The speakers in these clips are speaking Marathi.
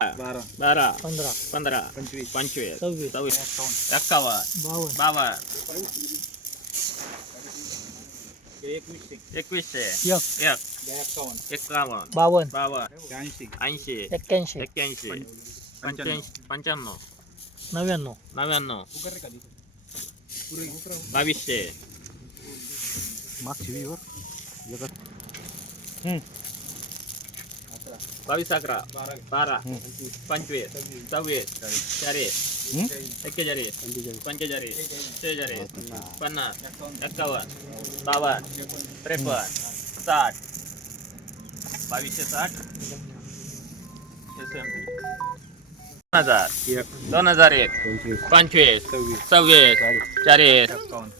बारा. बारा. पंधरा. पंधरा. पंचवीस. पंचवीस. सव्वीस. सव्वीस. एक्कावन्न. बावन्न. बावन्न. एकवीसशे. एकवीसशे. एक. एक. एक्कावन्न. एक्कावन्न. बावन्न. बावन्न. ऐंशी ऐंशी. एक्क्याऐंशी. एक्क्याऐंशी. पंच्याऐंशी पंच्याण्णव. नव्याण्णव. नव्याण्णव. बावीसशे. बावीस अकरा बारा. पंचवीस सव्वीस चाळीस एक्केचाळीस पंचेचाळीस. शेहेचाळीस पन्नास एक्कावन्न बावन्न त्रेपन्न साठ. बावीसशे साठ. हजार. दोन हजार एक. पंचवीस. सव्वीस. चाळीस.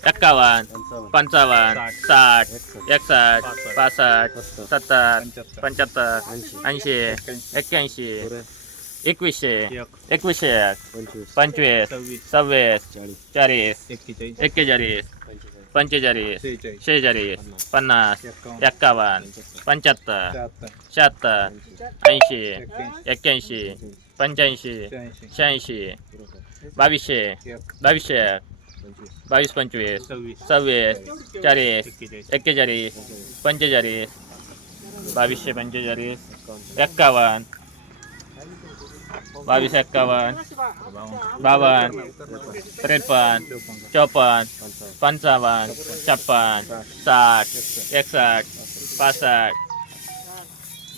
एक्कावन्न. पंचावन्न. साठ. एकसष्ट. पासष्ट. सत्तर. पंच्याहत्तर. ऐंशी. एक्क्याऐंशी. एकवीसशे एकवीसशे. एक. पंचवीस. सव्वीस. चाळीस. एक्केचाळीस. पंचेचाळीस. शेहेचाळीस. पन्नास. एक्कावन्न पंच्याहत्तर. शहात्तर. ऐंशी. एक्क्याऐंशी. पंच्याऐंशी शहाऐंशी शहाऐंशी बावीसशे। एक बावीसशे। बावीस पंचवीस। सव्वीस। सव्वीस। चाळीस। एक्केचाळीस। एक्केचाळीस। पंचेचाळीस। बावीसशे पंचेचाळीस। एक्कावन्न बावीस एक्कावन्न बावन्न। त्रेपन्न। चौपन्न। पंचावन्न। छप्पन्न साठ। एकसष्ट पासष्ट।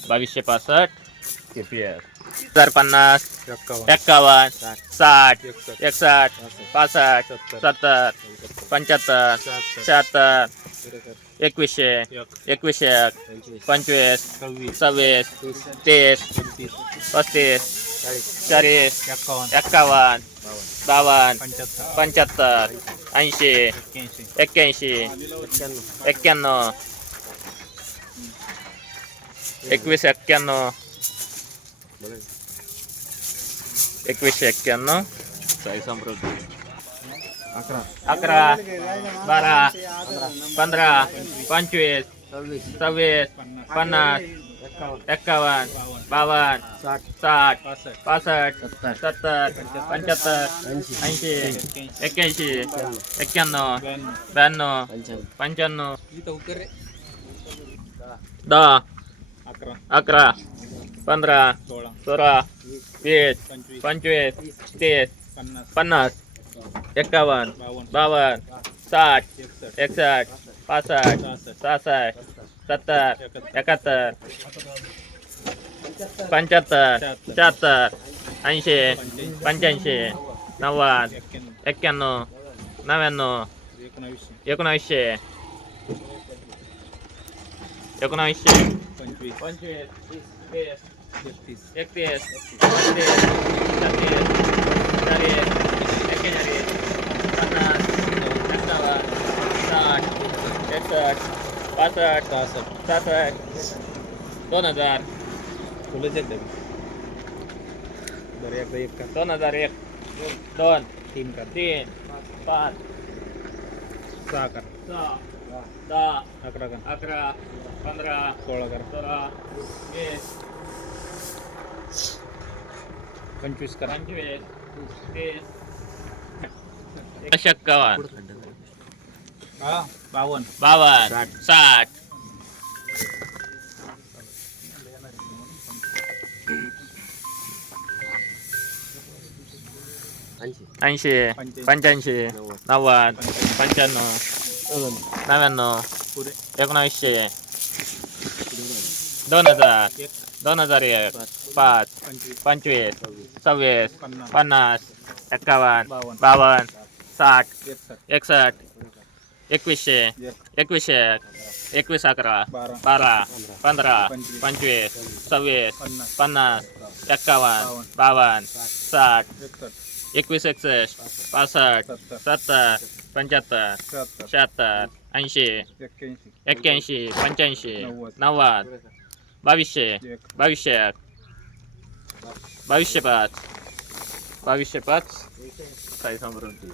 बावीसशे पासष्ट। के पी एस हजार पन्नास एक्कावन्न साठ एकसष्ट पासष्ट सत्तर पंच्याहत्तर शहात्तर एकवीसशे एक एकवीसशे एक पंचवीस सव्वीस तीस पस्तीस चाळीस एक्कावन्न बावन्न पंच्याहत्तर ऐंशी एक्क्याऐंशी एक्क्याण्णव एकवीस एक्क्याण्णव एकवीसशे एक्क्याण्णव साई समृद्धी अकरा अकरा बारा पंधरा पंचवीस सव्वीस पन्नास एक्कावन्न बावन्न साठ पासष्ट सत्तर पंच्याहत्तर ऐंशी एक्क्याऐंशी एक्क्याण्णव ब्याण्णव पंधरा सोळा सोळा वीस पंचवीस तीस पन्नास एक्कावन्न बावन्न साठ एकसष्ट पासष्ट सहासष्ट सत्तर एकाहत्तर पंच्याहत्तर शहात्तर ऐंशी पंच्याऐंशी नव्वद एक्क्याण्णव नव्याण्णव एकोणावीसशे एकोणावीसशे एकोणावीसशे पंचवीस पंचवीस तीस एकतीस एकतीस बत्तीस छत्तीस चाळीस एक्केचाळीस पन्नास एक्कावन्न साठ एकसष्ट पासष्ट सहासष्ट सहासष्ट दोन हजार फुलं चेक बरं एकदा एक का दोन हजार एक दोन तीन कर तीन पाच सहा कर सहा दहा अकरा कर अकरा पंधरा सोळा कर सोळा वीस पंचवीस कर. एक्कावन्न हा बावन्न बावन्न साठ. ऐंशी. पंच्याऐंशी नव्वद पंच्याण्णव नव्याण्णव एकोणावीसशे दोन हजार एक. दोन हजार एक. पाच पंचवीस. सव्वीस. पन्नास. एक्कावन्न बावन्न. साठ एकसष्ट. एकवीसशे एक एकवीसशे एक एकवीस अकरा बारा. पंधरा पंचवीस. सव्वीस पन्नास. एक्कावन्न बावन्न. साठ एकवीस एकसष्ट पासष्ट सत्तर. पंच्याहत्तर शहात्तर ऐंशी एक्क्याऐंशी. पंच्याऐंशी नव्वद. बावीसशे बावीसशे बावीसशे पाच बावीसशे पाच साई समृद्धी